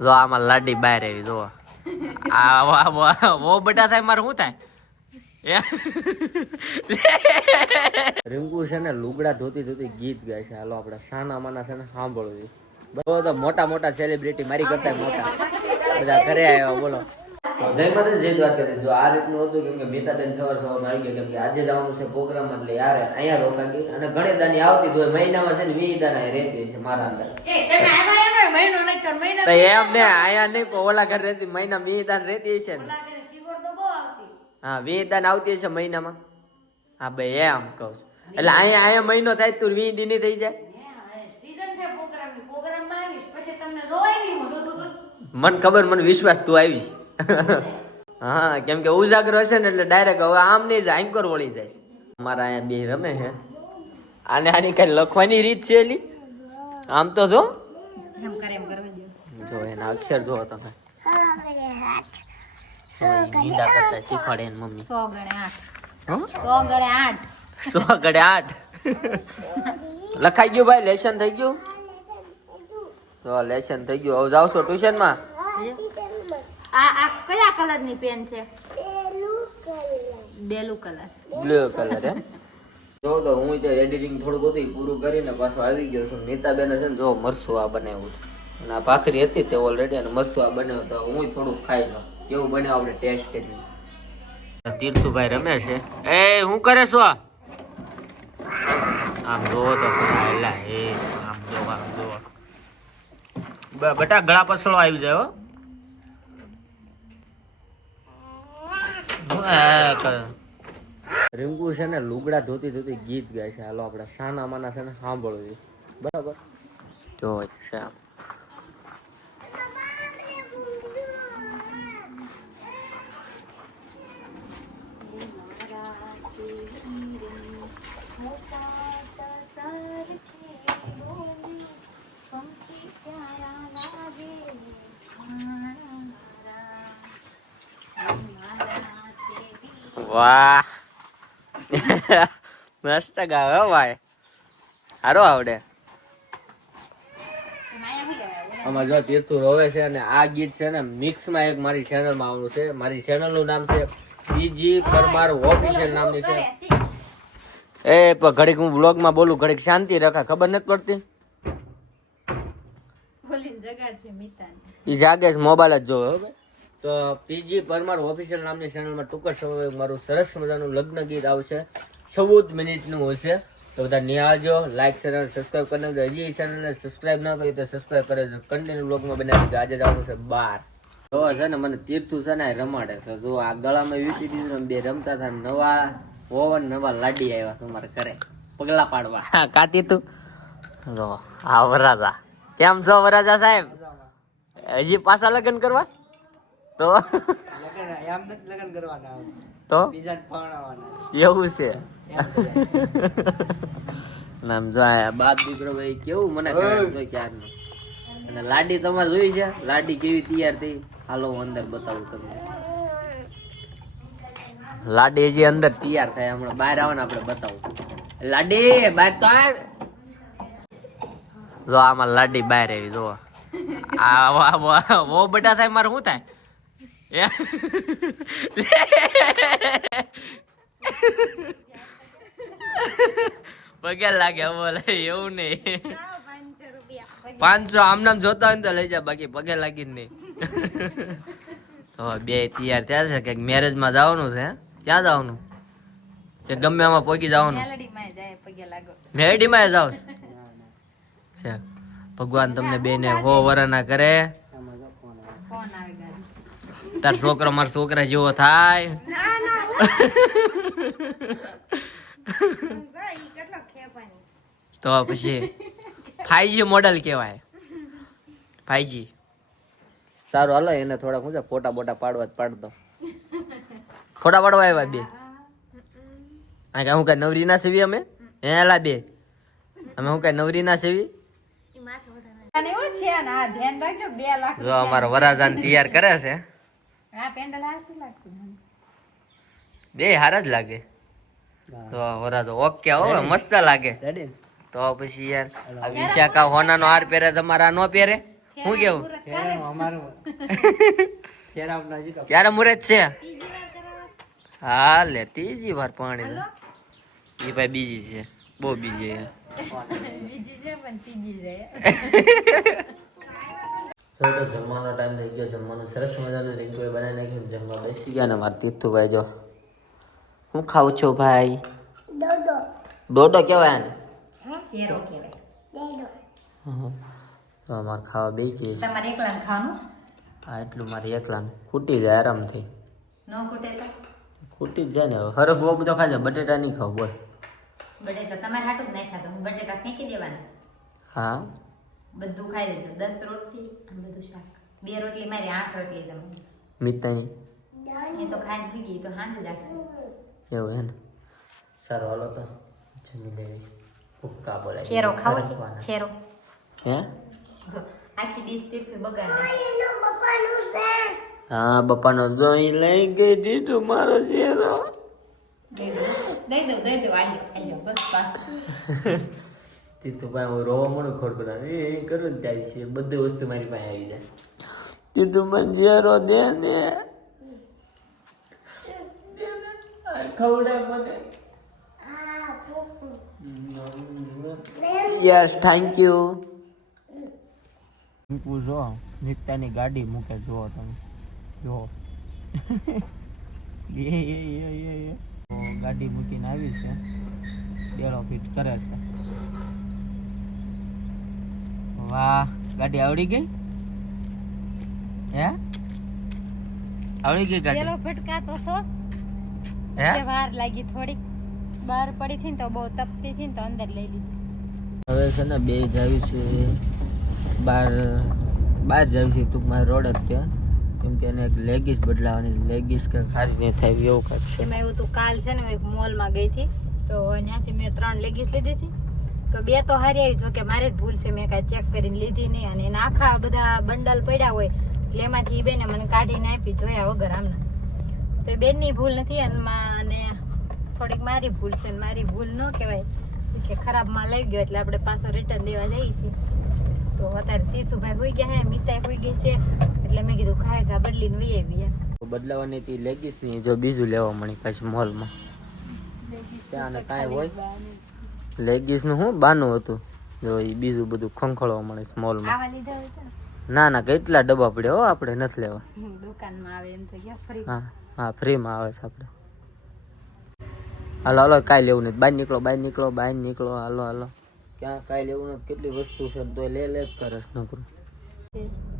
જો આમાં લાડી બહાર આવી જો. આ વા- બટા થાય મારે શું થાય? રિંકુ છે ને લુગડા ધોતી ધોતી ગીત ગાય છે. હાલો આપણે સાના માના છે ને સાંભળવું. તો મોટા મોટા સેલિબ્રિટી મારી કરતા મોટા. બધા ઘરે આવ્યા બોલો. જય માતા જય દ્વારકાધીશ. જો આ રીતનું હતું કેમ કે મીતાબેન સવાર સવારમાં આવી ગયા કેમ કે આજે જવાનું છે પ્રોગ્રામ એટલે યાર અહીંયા રોકાકી અને ઘણી દાની આવતી જ હોય મહિનામાં છે ને વીસ દાના રહેતી છે મારા અંદર. મહિનો નથી થયો, મહિના તો એમ ને અહીંયા નહીં પણ ઓલા ઘર રહેતી મહિના વેદાન દાન રહેતી છે ને. હા વેદાન દાન આવતી હશે મહિનામાં. હા ભાઈ એમ કહું છું. એટલે અહીંયા અહીંયા મહિનો થાય તું વી દિની થઈ જાય. હે. મને. ખબર મને વિશ્વાસ તું આવીશ. હા કેમ કે ઉજાગર હશે ને એટલે ડાયરેક્ટ હવે આમ નહીં જાય આંકોર વળી જાય. અમારા અહીંયા બે રમે છે. આને આની કઈ લખવાની રીત છે એલી? આમ તો જો. જેમ કરે એમ કરવા દો. જો એના અક્ષર જો તમે. ઈંડા કરતા શીખવાડે એની મમ્મી. સો ગણે આઠ. સો ગણે આઠ. સો ગડે આઠ. લખાઈ ગયું ભાઈ લેશન થઈ ગયું? તો લેશન થઈ ગયું. હવે જાવ છો ટ્યુશનમાં? આ આ કયા કલરની પેન છે? બેલું કલર બ્લુ કલર એમ? જો તો હું તો એડિટિંગ થોડું બધું પૂરું કરીને પાછો આવી ગયો છું. નીતાબેન છે ને જો મરસું આ બનાવ્યું અને આ ભાખરી હતી તે ઓલરેડી અને મરસું આ બનાવ્યું તો હું થોડુંક ખાઈ લઉં. કેવું બને આપણે ટેસ્ટ કરી તીર્થુભાઈ રમે છે. એ, હું કરે છો? આમ જોવો તો એલા એ આમ જો આમ જો બટા ગળા પસળો આવી જાય હો, કર- રિંકુ છે ને લુગડા ધોતી ધોતી ગીત ગાય છે. હાલો આપણે સાના માના છે ને સાંભળવું. બરાબર? જો છે વાહ. મસ્ત ગાવે હો ભાઈ. સારો આવડે. આમાં જો તીર્થુ રોવે છે અને આ ગીત છે ને મિક્સમાં એક મારી ચેનલમાં આવવાનું છે. મારી ચેનલનું નામ છે બીજી પરમાર ઓફિશિયલ નામની છે. એ પણ ઘડીક હું બ્લોગમાં બોલું ઘડીક શાંતિ રાખે ખબર નથી પડતી? બોલીને જગાડ છે મિતાને. એ જાગે છે મોબાઈલ જ જોવે હો ભાઈ. તો પીજી પરમાર ઓફિશિયલ નામની ચેનલમાં ટૂંક જ સમય મારું સરસ મજાનું લગ્ન ગીત આવશે. ચૌદ મિનિટનું હશે. તો બધા નિહાળજો લાઈક ચેનલ સબસ્ક્રાઇબ સબસ્ક્રાઈબ કરી નાખજો. હજી ચેનલને સબસ્ક્રાઈબ ન કરી તો સબસ્ક્રાઈબ કરે છે કન્ટિન્યુ બ્લોગમાં બનાવી કે આજે જવાનું છે બાર. તો છે ને મને તીર્થુ છે ને રમાડે છે. જો આ ગળામાં વીટી દીધું ને બે રમતા હતા નવા ઓવન નવા લાડી આવ્યા તમારે ઘરે. પગલા પાડવા. કાતી તું જો આ વરાજા કેમ છો વરાજા સાહેબ? હજી પાછા લગ્ન કરવા? તો? તો? એવું છે? નામ જો આ બાપ દીકરો ભાઈ કેવું મને ક્યારનું? અને લાડી તમારે જોઈ છે? લાડી કેવી તૈયાર થઈ? હાલો હું અંદર બતાવું તમને. લાડી હજી અંદર તૈયાર થાય હમણાં બહાર આવે ને આપણે બતાવું. લાડી બહાર તો આવે. જો આમાં લાડી બહાર આવી જો આ વા- બટા થાય મારે શું થાય? પગે લાગે બોલે એવું નહીં. પાંચસો આમ નામ જોતા હોય ને તો લઈ જા, બાકી પગે લાગી નહીં. તો બે તૈયાર થયા છે કે મેરેજમાં જવાનું છે ક્યાં જવાનું? કે ગમે એમાં પોગી જવાનું? મેલડીમાં જાય જાવ છે. ભગવાન તમને બેને હો વરના કરે. તાર છોકરો માર છોકરા જેવો થાય. તો પછી ફાઈજી મોડલ કહેવાય. ફાઈજી સારું હાલો એને થોડા હું ફોટા બોટા પાડવા પાડ દો ફોટા પાડવા આવ્યા બે. આ કે હું કઈ નવરી ના સેવી અમે? હે લા બે. અમે હું કઈ નવરી ના સેવી? અમારો વરાજાન તૈયાર કરે છે. આ પેન્ડલ હાસી લાગતું બે હારા જ લાગે. તો વરાજો ઓકે હો મસ્ત લાગે. તો પછી યાર આ વિશાખા હોનાનો હાર પહેરે તમારા નો પહેરે? હું કેવું. ક્યારે તો મુહૂર્ત છે? હા લે ત્રીજી વાર પાણી એ ભાઈ બીજી છે. બહુ બીજી છે. બીજી છે પણ ત્રીજી છે. થોડો જમવાનો ટાઈમ થઈ ગયો. જમવાનું સરસ મજાનું રીંગુએ બનાવી નાખ્યું. જમવા બેસી ગયા ને મારા તીર્થુભાઈ જો. હું ખાવ છો ભાઈ? ડોડો આને? કહેવાય. હમ. અમારે ખાવા બે કે આ એટલું મારે એકલાને. ખૂટી જાય આરામથી. ન ખૂટે તો? ખૂટી જ જાય ને. હવે હરફ બહુ બધો ખાજો બટેટા નહીં ખાવ બોલ. બટેટા તમારે હાટું જ નાખ્યા તો હું બટેટા ફેંકી દેવાના. હા. બધું ખાઈ લેજો. દસ રોટલી અને બધું શાક. બે રોટલી મારી આઠ રોટલી તમારી મિતાની? એ તો ખાઈ ગઈ તો હાંજ લાગશે એવું હે ને સારું હાલો તો. જમી લેવી. ભૂક્કા બોલાય છેરો ખાવો છે? છેરો હે? જો આખી ડીશ તીર્થું બગાડ. હા બપાનો જોઈ લઈ ગઈ દીધું મારો ચહેરો દઈ દો દઈ દો દઈ દો આલ્યો આલ્યો બસ પાછું તો ભાઈ હું રોવા મળું ખોટ બધા એ કરું ને ત્યારે છે. બધી વસ્તુ મારી પાસે આવી જાય તીધું મને ચહેરો દે ને. ખવડાય મને. યસ થેન્ક યુ મૂકવું જો. નિત્યાની ગાડી મૂકે જુઓ તમે. જો. એ એ એ એ એ. ગાડી મૂકીને આવી છે. બેડો ફિટ કરે છે. વાહ ગાડી આવડી ગઈ? હે? આવડી ગઈ ગાડી? પેલો ફટકાતો તો હે? વાર લાગી થોડીક. બહાર પડી થી ને તો બહુ તપતી થી ને તો અંદર લઈ લીધી. હવે છે ને બે જાવી છે. બાર બાર જાવી છે ટૂંકમાં રોડ જ ત્યાં. કેમ કે એને એક લેગીસ બદલાવાની લેગીસ કે સારી નહીં થાય એવું કાંઈક છે. એમાં એવું તું કાલ છે ને એક મોલમાં ગઈ હતી તો ત્યાંથી મેં ત્રણ લેગીસ લીધી હતી. તો બે તો હારી આવી જો કે મારે જ ભૂલ છે મેં કાંઈ ચેક કરીને લીધી નહીં અને એના આખા બધા બંડલ પડ્યા હોય એટલે એમાંથી એ બેને મને કાઢીને આપી જોયા વગર આમને તો એ બેનની ભૂલ નથી અને અને થોડીક મારી ભૂલ છે મારી ભૂલ ન કહેવાય. કે ખરાબમાં લઈ ગયો એટલે આપણે પાછો રિટર્ન દેવા જઈએ છીએ. તો અત્યારે તીર્થુભાઈ હોઈ ગયા હે મિતાઈ હોઈ ગઈ છે એટલે મેં કીધું ખાય ખા બદલીને વહી આવી બદલાવાની હતી લેગીસની જો બીજું લેવા મળી પછી મોલમાં. ત્યાં કાંઈ હોય? લેગીસનું શું? બાનું હતું. જો એ બીજું બધું ખંખોળવા મળે સ્મોલમાં ના ના કેટલા ડબ્બા પડ્યા હો આપણે નથી લેવા. દુકાનમાં આવે એમ તો ગયા ફરી હા હા ફ્રીમાં આવે છે આપણે. હાલો હાલો કાંઈ લેવું નથી. બહાર નીકળો બહાર નીકળો બહાર નીકળો. હાલો હાલો. ક્યાં કાંઈ લેવું નથી કેટલી વસ્તુ છે તો લે લે જ કરે છે નકરું.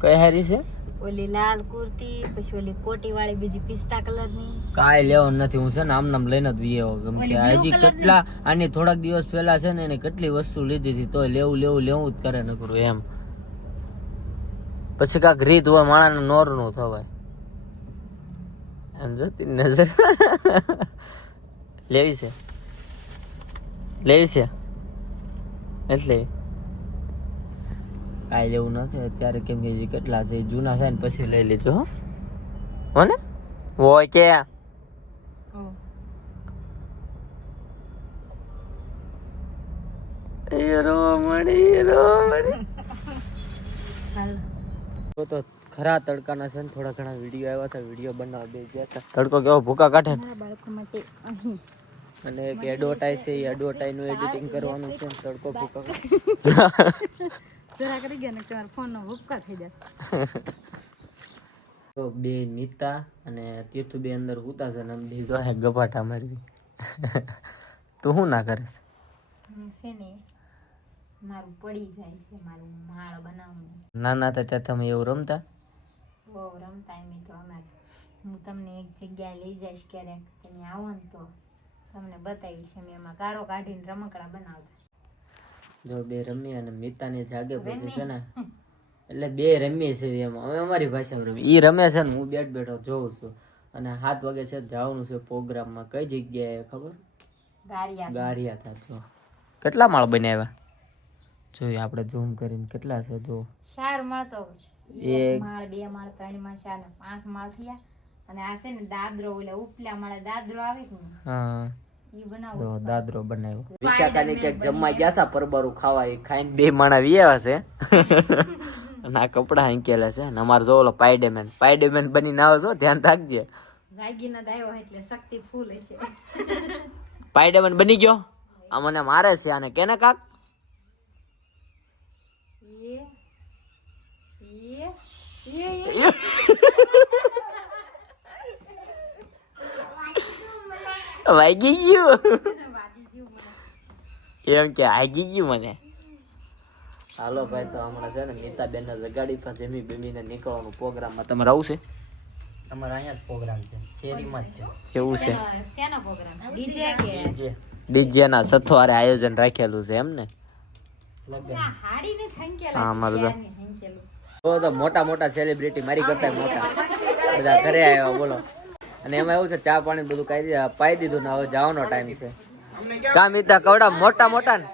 કઈ હારી છે? ઓલી લાલ કુર્તી પછી ઓલી કોટી વાળી બીજી પિસ્તા કલરની કાંઈ લેવું નથી હું છે ને આમ નામ લઈને જ વી કેમ કે હજી કેટલા આની થોડાક દિવસ પહેલા છે ને એને કેટલી વસ્તુ લીધી હતી તોય લેવું લેવું લેવું જ કરે નકરું એમ. પછી કાંક રીત હોય માણાને નોરનું થવાય. એમ જોતી નજર. લેવી છે. લેવી છે. એટલે કાંઈ લેવું નથી. અત્યારે કેમ કે કેટલા છે જૂના થાય ને પછી લઈ લેજો હો. ને હોય કે? તો ખરા તડકાના છે ને થોડા ઘણા વીડિયો આવ્યા હતા વીડિયો બનાવવા બે ગયા હતા. તડકો કેવો ભૂકા કાઢે અને એક એડવર્ટાઈઝ છે એ એડવર્ટાઈઝનું એડિટિંગ કરવાનું છે તડકો ભૂકા કાઢે. જરા કરી ગયા ને તમારા ફોન નો ભૂપકા થઈ જાય. તો બે નીતા અને તીર્થ બે અંદર ઉતા છે ને આમ બીજો હે ગપાટા મારી તું શું ના કરે છે? હું છે ને મારું પડી જાય છે મારું માળ બનાવું નાના હતા ત્યાં તમે એવું રમતા? બહુ રમતા એમ તો અમારે. હું તમને એક જગ્યાએ લઈ જઈશ ક્યારેક તમે આવો ને તો તમને બતાવીશ અમે એમાં કારો કાઢીને રમકડા બનાવતા. જો બે રમી અને મિતાને જાગે પછી છે ને એટલે બે રમીએ છે એમ. અમે અમારી ભાષામાં રમી. ઈ રમે છે ને હું બેઠ બેઠો જોઉં છું. અને સાત વાગે છે જવાનું છે પ્રોગ્રામમાં. કઈ જગ્યાએ ખબર? ગારિયા. ગારિયા હતા જો. કેટલા માળ બનાવ્યા જોઈએ આપણે ઝૂમ કરીને કેટલા છે જો. ચાર માળ તો એક. એક માળ બે માળ ત્રણ માળ ચાર પાંચ માળ થયા. અને આ છે ને દાદરો એટલે ઉપલા માળે દાદરો આવે ને હા. ઈ દાદરો બનાવ્યો. વિશાખાની ક્યાંક જમવા ગયા હતા પરબારું ખાવા એ ખાઈને બે માણા વી આવ્યા છે. અને આ કપડા હાંકેલા છે. અને અમારે જો ઓલો પાયડેમેન. પાઇડેમેન બની ના છો ધ્યાન રાખજે. જાગીને દાયો એટલે શક્તિ ફૂલ હશે. પાઇડેમેન બની ગયો? આ મને મારે છે આને કેને કાક? એ એ એ. વાગી ગયું એમ કે આગી ગયું મને હાલો ભાઈ તો હમણાં છે ને નીતાબેન ને જગાડી પર જમી બેમીને નીકળવાનું પ્રોગ્રામમાં તમારે આવું છે અમારે અહીંયા જ પ્રોગ્રામ છે શેરીમાં જ કેવું છે શેનો પ્રોગ્રામ ડીજે કે છે જે ડીજે ના સથવારે આયોજન રાખેલું છે એમ ને હાડી ને થંકેલા હા, મારું તો મોટા મોટા સેલિબ્રિટી મારી કરતા મોટા બધા ઘરે આવ્યા બોલો અને એમાં એવું છે ચા પાણી બધું કાઈ દીધું પાઈ દીધું ને હવે જવાનો ટાઈમ છે. કામ ઈતા કવડા મોટા મોટા ને?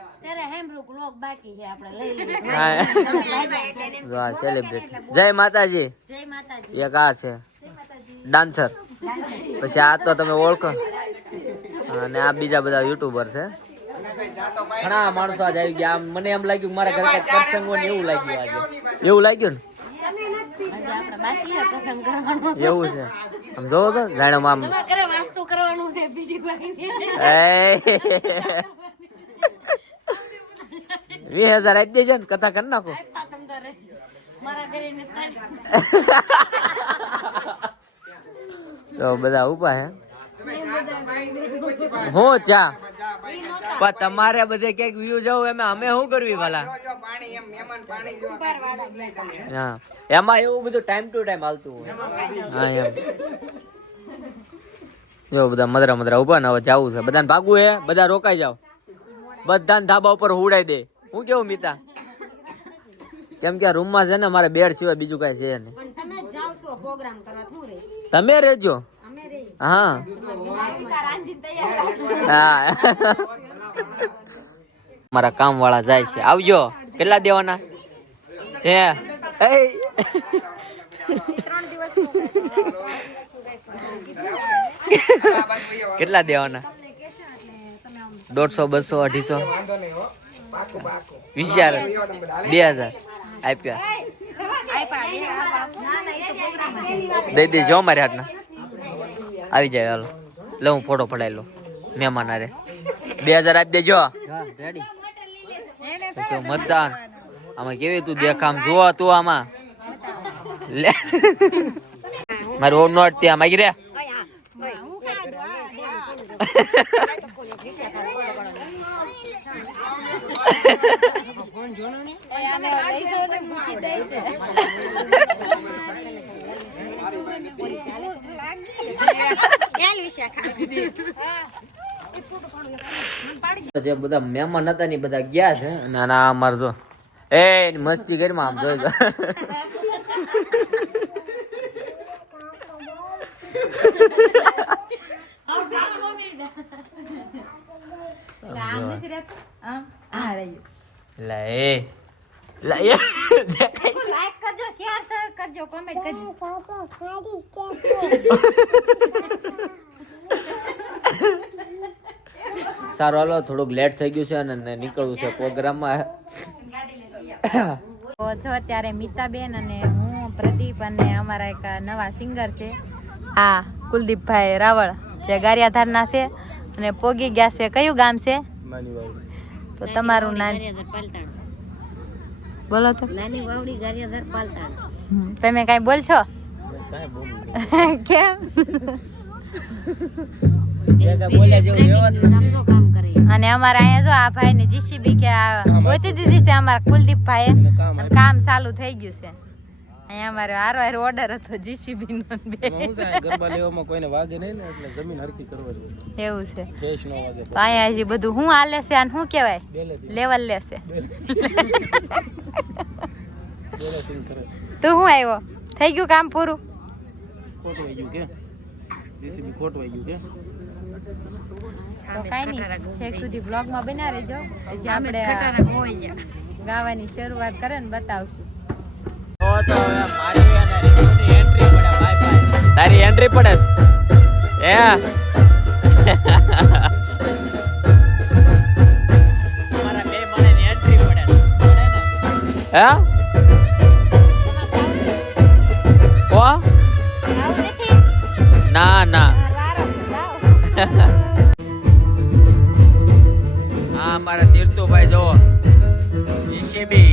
જય માતાજી. એક આ છે ડાન્સર. પછી આ તો તમે ઓળખો. અને આ બીજા બધા યુટ્યુબર છે. ઘણા માણસો આજે આવી ગયા. મને એમ લાગ્યું મારા ઘરે પ્રસંગ ને એવું લાગ્યું આજે. એવું લાગ્યું ને? એવું છે. આમ જોવો તો જાણે આમ. વાસ્તુ કરવાનું છે બીજી વીસ હજાર આપી દેજો ને કથા કરી નાખો. તો બધા ઊભા હે. હું ચા? પણ તમારે બધે ક્યાંક વ્યૂ જવું એમાં અમે શું કરવી વાલા હા. એમાં એવું બધું ટાઈમ ટુ ટાઈમ હાલતું હોય. હા એમ. જો બધા મદરા મદરા ઊભા ને હવે જવું છે. બધાને ભાગવું હે? બધા રોકાઈ જાવ બધાને ધાબા ઉપર ઉડાઈ દે. હું કેવું મિતા? કેમ કે આ રૂમમાં છે ને મારે બેડ સિવાય બીજું કઈ છે નહીં. તમે જાવ છો પ્રોગ્રામ કરવા. શું રે? તમે રહેજો. હા. હા. મારા કામ વાળા જાય છે. આવજો. કેટલા દેવાના? હે Hey. કેટલા દેવાના? દોઢસો બસો અઢીસો? વિચાર. બે હજાર. આપ્યા. દઈ દેજો અમારે હાથના. આવી જાય હાલો. લે હું ફોટો પડાવી લઉં. મહેમાન અરે બે હજાર આપી દેજો. રેડી મસ્ત આ. આમાં કેવી તું દેખામ જોવા તું આમાં? લે. મારું ઓમ નોટ ત્યાં માગી રે. જે બધા મહેમાન હતા ને બધા ગયા છે. ના ના અમાર જો. એ, મસ્તી કરી આમ જોઈ જો લે, એ. લે, એ. દેખાય લાઈક કરજો શેર કરજો કોમેન્ટ કરજો સારું, હાલો, થોડુંક લેટ થઈ ગયું છે અને નીકળવું છે પ્રોગ્રામમાં તો છો અત્યારે મિતાબેન અને હું પ્રદીપ અને અમારા એક નવા સિંગર છે. હા કુલદીપભાઈ રાવળ જે ગારિયાધારના છે અને પોગી ગયા છે. કયું ગામ છે? તો તમારું નામ? બોલો તો. નાની વાવડી ગારિયાધાર પાલતાણ. તમે કઈ બોલશો? કેમ? અને અમારે અહીંયા જો આ ભાઈ ને જીસીબી કે આ ગોતી દીધી છે અમારા કુલદીપ ભાઈ કામ ચાલુ થઈ ગયું છે. અહીંયા અમારે હારો હારો ઓર્ડર હતો જીસીબી નો બે. ગરબા લેવામાં કોઈને વાગે નહીં ને એટલે જમીન હરકી કરવા એવું છે. ફ્રેશ ન વાગે. અહીંયા હજી બધું શું હાલે છે અને શું કહેવાય? લેવલ લેશે તું હું આવ્યો? થઈ ગયું કામ પૂરું? ખોટવાઈ ગયું કે? જીસીબી ખોટવાઈ ગયું કે? તો કાંઈ નહીં છેક સુધી બ્લોગમાં બના રહેજો. આપણે ગાવાની શરૂઆત કરે ને બતાવશું. તારી એન્ટ્રી પડે? હે? હે? ના ના. હા અમારા તીર્થુભાઈ જો જીસીબી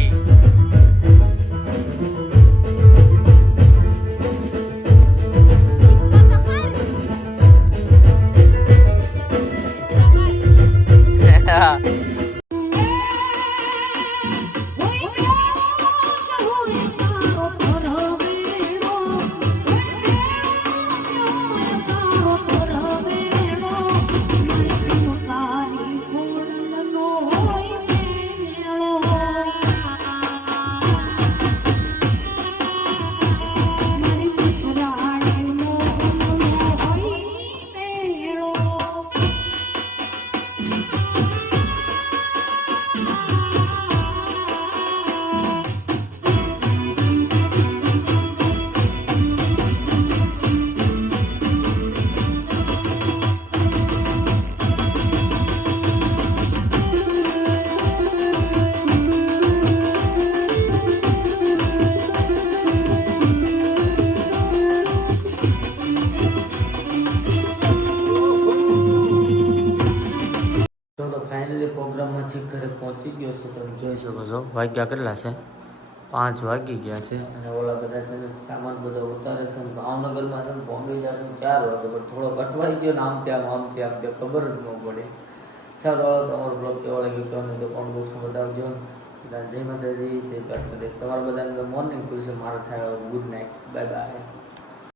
પહોંચી ગયો છે તમે જોઈ શકો છો. વાગ્યા કેટલા છે? પાંચ વાગી ગયા છે. અને ઓલા બધા છે ને સામાન બધો ઉતારે છે ને ભાવનગરમાં છે ને બોમ્બે જાય ચાર વાગે પણ થોડો અટવાઈ ગયો ને આમ ત્યાં આમ ત્યાં આમ ત્યાં ખબર જ ન પડે. સારું વાળો તમારો બ્લોગ કેવો લાગ્યો કહો ને તો કોણ બોક્સમાં બતાવજો. જય માતાજી જય કાઠ તમારા બધાને મોર્નિંગ થયું છે મારો થાય ગુડ નાઇટ બાય બાય